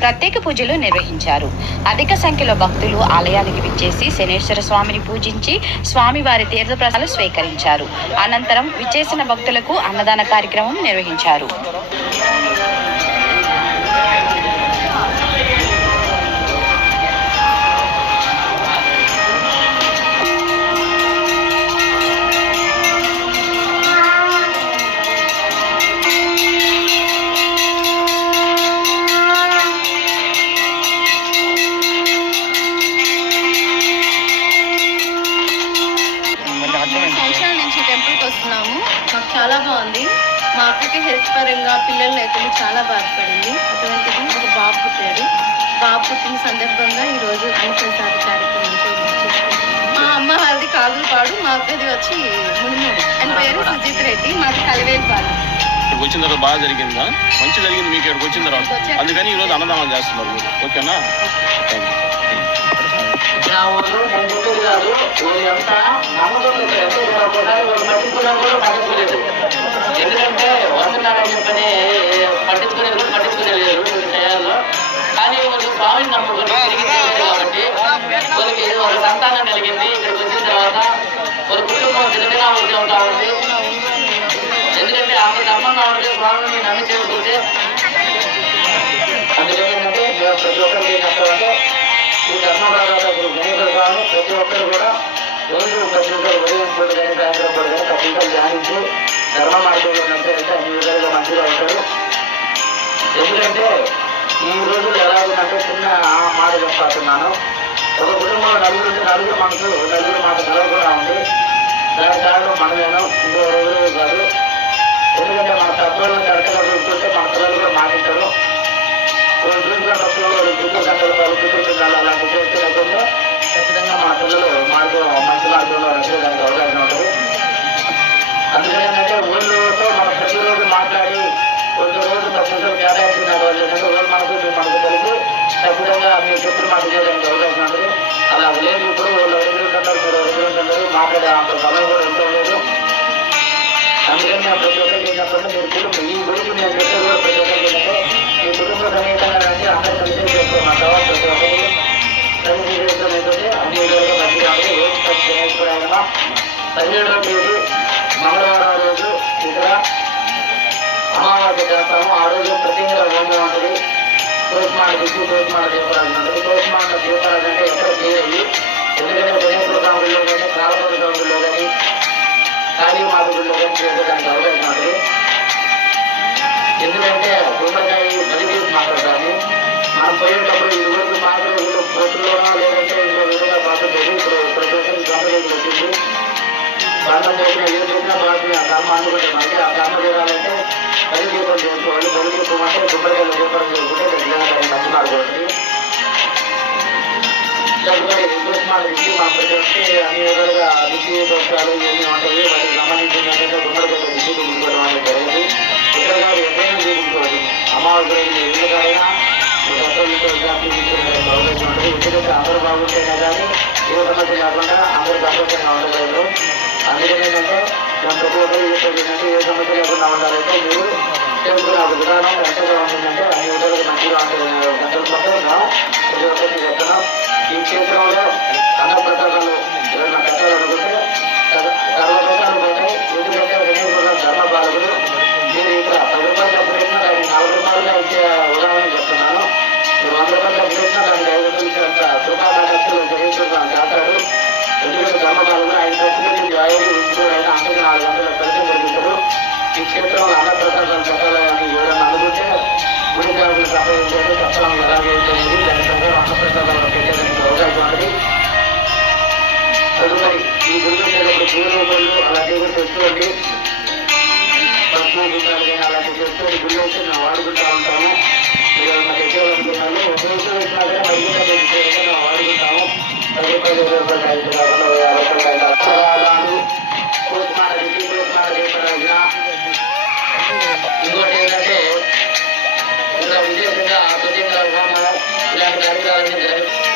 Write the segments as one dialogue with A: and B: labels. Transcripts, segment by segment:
A: ప్రత్యేక పూజలు నిర్వహించారు. అధిక సంఖ్యలో భక్తులు ఆలయానికి విచ్చేసి శనేశ్వర స్వామిని పూజించి స్వామివారి తీర్థప్రసాలు స్వీకరించారు. అనంతరం విచ్చేసిన భక్తులకు అన్నదాన కార్యక్రమం నిర్వహించారు.
B: టెంపుల్కి వస్తున్నాము. మాకు చాలా బాగుంది. మా అక్కకి హెల్త్ పరంగా పిల్లలు లేకుండా చాలా బాధపడింది. అటువంటిది ఒక బాబు పుట్టాడు. బాబు పుట్టిన సందర్భంగా ఈరోజు అన్నప్రసాద కార్యక్రమం. మా అమ్మ వాళ్ళది కాగులపాడు మా అక్కది వచ్చి మునిమూడు. అని పేరు సుజిత్ రెడ్డి మాది కలివేలిపాడు
C: ఇక్కడికి వచ్చిన తర్వాత బాగా జరిగిందా? మంచి జరిగింది మీకు ఇక్కడికి వచ్చిన తర్వాత. అందుకని ఈరోజు అన్నదానం చేస్తున్నారు ఓకేనా? థ్యాంక్ యూ
D: నా ఊరు కాదు ఒకసారి వాళ్ళు కూడా పట్టించుకోలేదు ఎందుకంటే వస్తున్నారని చెప్పని పట్టించుకునేది కూడా పట్టించుకునేది లేదు కానీ వాళ్ళు స్వామిని నమ్ముకుని కాబట్టి వాళ్ళకి ఒక సంతానం కలిగింది ఇక్కడికి వచ్చిన తర్వాత వాళ్ళ కుటుంబం దినదినా ఎందుకంటే అంత ధర్మంగా ఉంటే స్వామిని నమ్మి చేసుకుంటే అందుకని ఏంటంటే ప్రతి ఒక్కరికి ఈ ధర్మరాజు గణేశ్వర ప్రతి ఒక్కరు కూడా రోజు ప్రతి ఒక్కరు ఉదయం పూట కానీ సాయంత్రం పూట కానీ ప్రతి ధ్యానించి ధర్మ మార్గంలో నడిచారంటే అన్ని విధాలుగా మంచిగా ఉంటారు. ఎందుకంటే ఈ రోజులు ఎలా ఉందంటే చిన్న మాట చెప్పాతున్నాను ఒక కుటుంబంలో నలుగురు నలుగురు మనసు నలుగురు మాట కలవకుండా ఉంది. దాని కారణం మనమేనో? ఇంకో రోజులు కాదు. ఎందుకంటే మన తత్వాలను కరెక్ట్గా చూస్తుంటే మన పిల్లలు కూడా మాటింటారు వాళ్ళు చూసిన తప్పులు సంకల్పాలు కూతురు పిల్లలు అలాంటి చేస్తే ఖచ్చితంగా మన పిల్లలు మార్గం మంచి మార్గంలో నడిచేదానికి అవకాశం ఉంటుంది అందుకని ఏంటంటే ఊళ్ళతో మనం ప్రతిరోజు మాట్లాడి కొంచెం రోజు తప్పులు కేటాయించుకున్నారు వాళ్ళు ఏంటంటే వాళ్ళు మనకు మీరు మనకు కలిసి ఖచ్చితంగా చేయడానికి అవకాశం ఉంటుంది అలా లేదు ఇప్పుడు వాళ్ళు ఎవరు ఉంటున్నారు మీరు ఎవరు ఉంటున్నారు మాట్లాడే అంత సమయం కూడా ఎంతో అందుకని ప్రతి ఒక్కరికి చెప్పండి మీరు కుటుంబం ఈ గురించి నేను చెప్పేది కూడా ప్రతి ఒక్కరికి ఏంటంటే మీ కుటుంబ సమేతంగా రండి అందరూ కలిసి చేసుకున్న తర్వాత ప్రతి ఒక్కరికి కలిసి చేసుకోవడం ఏంటంటే అన్ని విధాలుగా మంచిగా ఉంది రోజు కలిసి నేర్చుకోవడం పదిహేడవ తేదీ మంగళవారం రోజు ఇక్కడ అమావాస్య చేస్తాము ఆ రోజు ప్రత్యేక హోమం ఉంటుంది. తోస్మాన గుడ్డు తోస్మాన దీపారాజు ఉంటుంది. తోస్మాన దీపారాజు అంటే ఎక్కడ చేయాలి ఎందుకంటే గణేశ్వర స్వాముల్లో కానీ కాలపతి స్వాముల్లో కానీ కానీ మాకు గుడిలో కానీ చేసేదానికి ఎందుకంటే గుమ్మడికాయ బలిపీసి మాట్లాడతాను మనం పోయేటప్పుడు ఈ రోజు మాత్రం వీళ్ళు పోతుల్లోనో లేదంటే ఇంకో విధంగా పాత్రలేదు ఇప్పుడు ప్రతి ఒక్కరికి వచ్చింది. బంధం చేసిన ఏ చేసినా బాగుంది ఆ కర్మ అందుకుంటే మనకి ఆ కర్మ చేయాలంటే బలి దీపం చేసుకోవాలి బలి దీపం అంటే గుమ్మడికాయలు దీపం చేసుకుంటే దానికి మంచి మార్గం ఇచ్చి మా ప్రతి ఒక్కటి అన్ని విధాలుగా అభివృద్ధి దోషాలు ఇవన్నీ ఉంటాయి వాటికి సంబంధించిన ఏంటంటే విద్యుత్ రుచి అనేది జరిగింది ఇక్కడ గారు ఎప్పుడైనా చూపించుకోవచ్చు అమ్మవారి గురించి ఇల్లు కాడైనా ఉంటుంది ఎందుకంటే అందరూ బాగుంటేనే కానీ ఏ సమస్య కాకుండా అందరూ సంతోషంగా ఉండగలరు అందుకని ఏంటంటే మనం ప్రతి ఒక్కరు ఏంటంటే ఏ సమస్య లేకుండా ఉండాలంటే మీరు చేసుకునే ఒక విధానం ఎంతగా ఉంటుందంటే అన్ని విధాలుగా మంచిగా ఉంటుంది సందర్భంగా ప్రతి ఒక్కరికి ఈ క్షేత్రంలో అన్నప్రసాదాలు ఏదైనా పెట్టాలనుకుంటే సర్వప్రసాదాలు పోతాయి ఎందుకంటే వినియోగ ధర్మ పాలకులు మీరు ఇక్కడ పది రూపాయలు డబ్బులైనా దానికి నాలుగు రూపాయలు అయితే ఉదాహరణ చెప్తున్నాను మీరు వంద రూపాయలు డబ్బులైనా దానికి ఐదు వందలు తదుపరి ఈ గుడికి వచ్చేటప్పుడు పూర్వీకులు అలాంటివి తెచ్చుకోండి పసుపు గుండాలు కానీ అలాంటివి తెచ్చుకొని గుడి వచ్చి మేము వాడుకుంటా ఉంటాము మీరు ఏమైనా తెచ్చేవాళ్ళనుకున్నాను ఒక వచ్చినా కూడా మరుగుతా మేము వాడుకుంటాము పది రూపాయలు ఇరవై రూపాయలు ఐదు రూపాయలు యాభై రూపాయలు అక్షరాలు ఇంకోటి ఏంటంటే ఇంకా విజయ Yardım edin.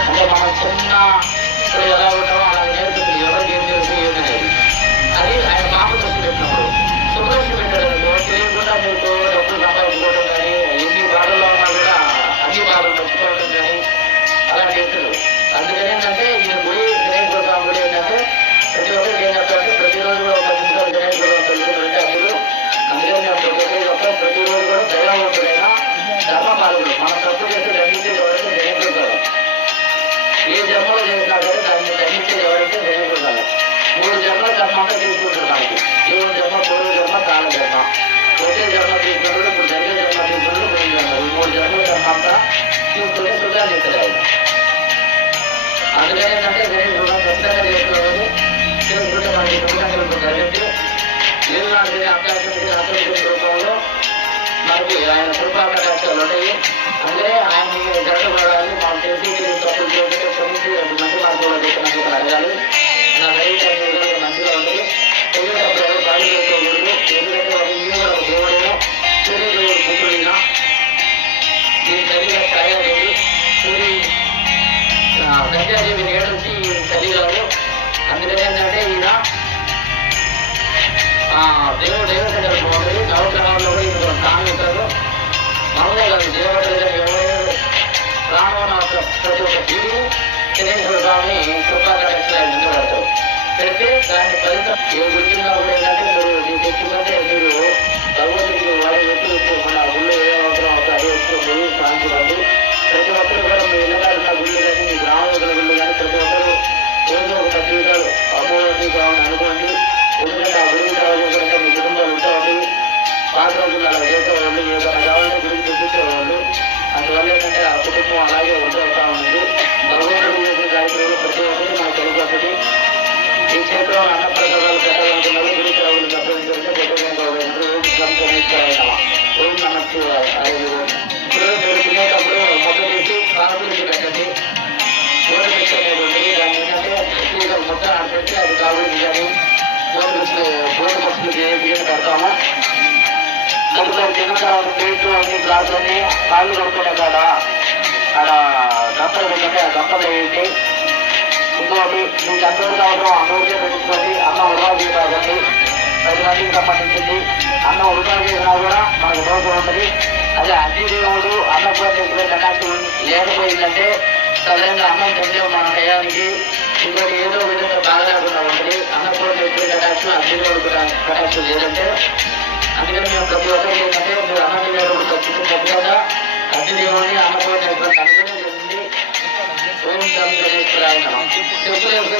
D: అంటే మనం చిన్న ఇప్పుడు ఎలా ఉంటామో మనకి ఆయన కృపాకటాక్షాలు ఉంటాయి అందుకే ఆయన జరగబడాలి మనం చేసి తప్పులు చేస్తే క్షమించి మంచి మార్గంలో అడగాలి నా లైఫ్ మామూలుగా కాదు దేవుడు దగ్గర ప్రతి ఒక్క జీవి శనేశ్వర స్వామిని కృపాకటాక్షాలు పెడితే దాని ఫలితం ఏ కూడా ఏంటంటే మీరు తెచ్చుకుంటే మీరు భగవంతుడికి వారి వ్యక్తులు మన గుళ్ళు ఏ అవసరం అవుతుందో అదే వచ్చుకోండి శాంతించండి ప్రతి ఒక్కరు కూడా మీ గుళ్ళు కానీ మీ గ్రామంలో గుళ్ళు కానీ ప్రతి ఒక్కరు ఏదో ఒక పత్రికలు కావాలని అనుకోండి కార్యక్రమం అలాగే ఉంటూ ఉంది భగవంతుడు చేసే కార్యక్రమంలో ప్రతి ఒక్కరు తెలుగు ఒకటి. ఈ క్షేత్రంలో అన్నప్రసాదాలు పెట్టాలనుకున్నారు గుడి సేవలు సంప్రదించాలంటే పెట్టడానికి ఓం ఓం నమస్తే ఇప్పుడు మీరు తినేటప్పుడు మొదలు చేసి కాకులకి పెట్టండి. మూడు పెట్టి అనేది ఏంటంటే ఎక్కువగా మొత్తం ఆడిపెట్టి అది కాకులకి కానీ పక్షులకి ఏ పెడతాము. తిన్న తర్వాత ప్లేట్లు అన్ని గ్లాసులు అన్ని కాళ్ళు కడుపుకుంటాం కదా? ఆడ గంపలు పెట్టండి ఆ గంపలు వేయండి. ఇంకోటి మీకు అందరికీ అవసరం అందరికీ పెట్టుకోండి అన్న వృధా చేయకండి పది మందికి సంబంధించింది అన్న చేసినా కూడా మనకు దోషం ఉంటుంది. అదే అన్ని దేవుడు అన్నపూర్ణ ఎప్పుడైతే లేకపోయిందంటే సడన్గా అన్నం తినలేము మన టయానికి ఇంకోటి ఏదో విధంగా బాగా ఉంటుంది. అన్నపూర్ణ ఎప్పుడు కటాక్షం అన్ని దేవుడు కటాక్షం లేదంటే అందుకని మేము ప్రతి ఒక్కరికి ఏంటంటే మీరు అన్న దేవుడు ఖచ్చితంగా ఖచ్చితంగా అన్ని దేవుడిని అన్నపూర్ణ ఓం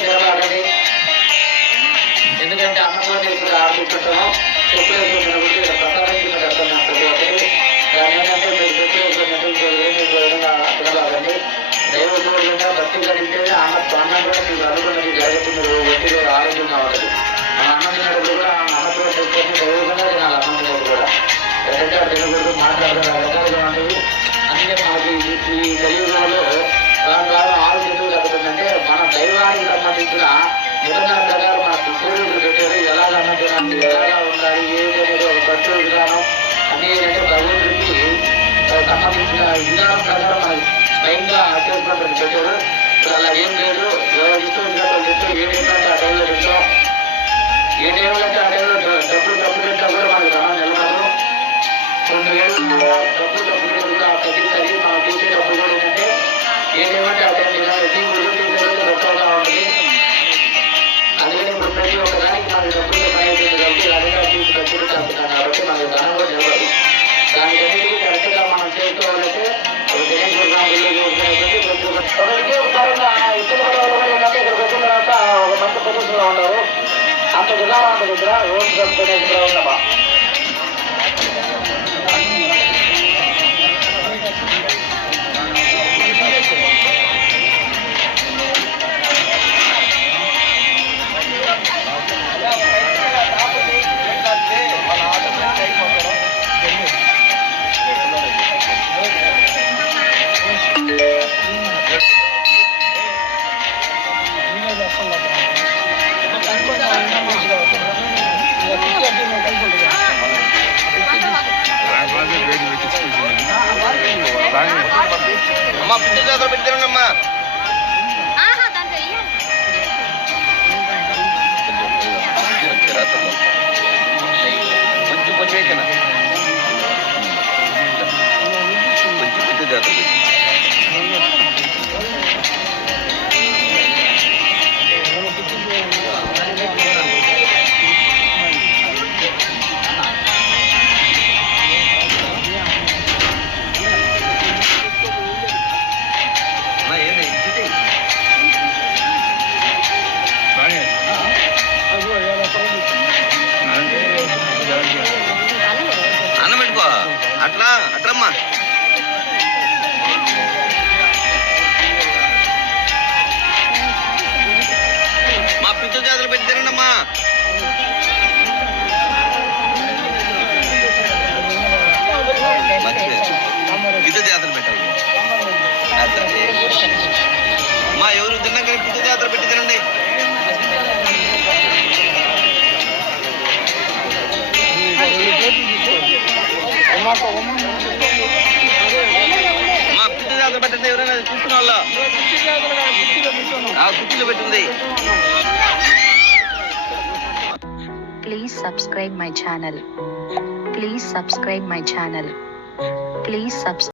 D: నిలబడండి ఎందుకంటే అన్నపూర్ణ ఇప్పుడు ఆర్పించుకుంటాము చెప్పులు నిలబడి ఇక్కడ ప్రసాదం కింద దాని ఏంటంటే మీరు చెప్పులు వేసుకొని నిలబడి మీకు నిలబడండి దైవ పూర్వకంగా భక్తి కలిగితే అన్న అన్నం కూడా మీకు అనుకున్నది జాగ్రత్త మీరు ఆరోగ్యంగా ఉంటుంది మన అన్నం తినేటప్పుడు కూడా అన్నపూర్ణ దైవంగా తినాలి అన్నం తినేటప్పుడు కూడా. ఏంటంటే తినకూడదు అనేది విధానం అన్ని ఏంటంటే భగవంతుడికి సంబంధించిన విధానం ప్రకారం స్వయంగా ఆచరించినటువంటి పెట్టారు అలా ఏం లేదు. ఎవరు అంత విధానం దగ్గర. ఇక్కడ కంపెనీ దగ్గర ఉన్నమా
E: అమ్మా పిల్ల జాతర పెట్టారండమ్మా కొంచెం కొంచెం ఎక్కన కొంచెం కొంచెం జాతర మా పిత్త జాతర పెట్టండి ఎవరైనా చూస్తున్న వాళ్ళ ఆ కుర్చీలో పెట్టింది
F: Please subscribe my channel. Please subscribe my channel. Please subscribe.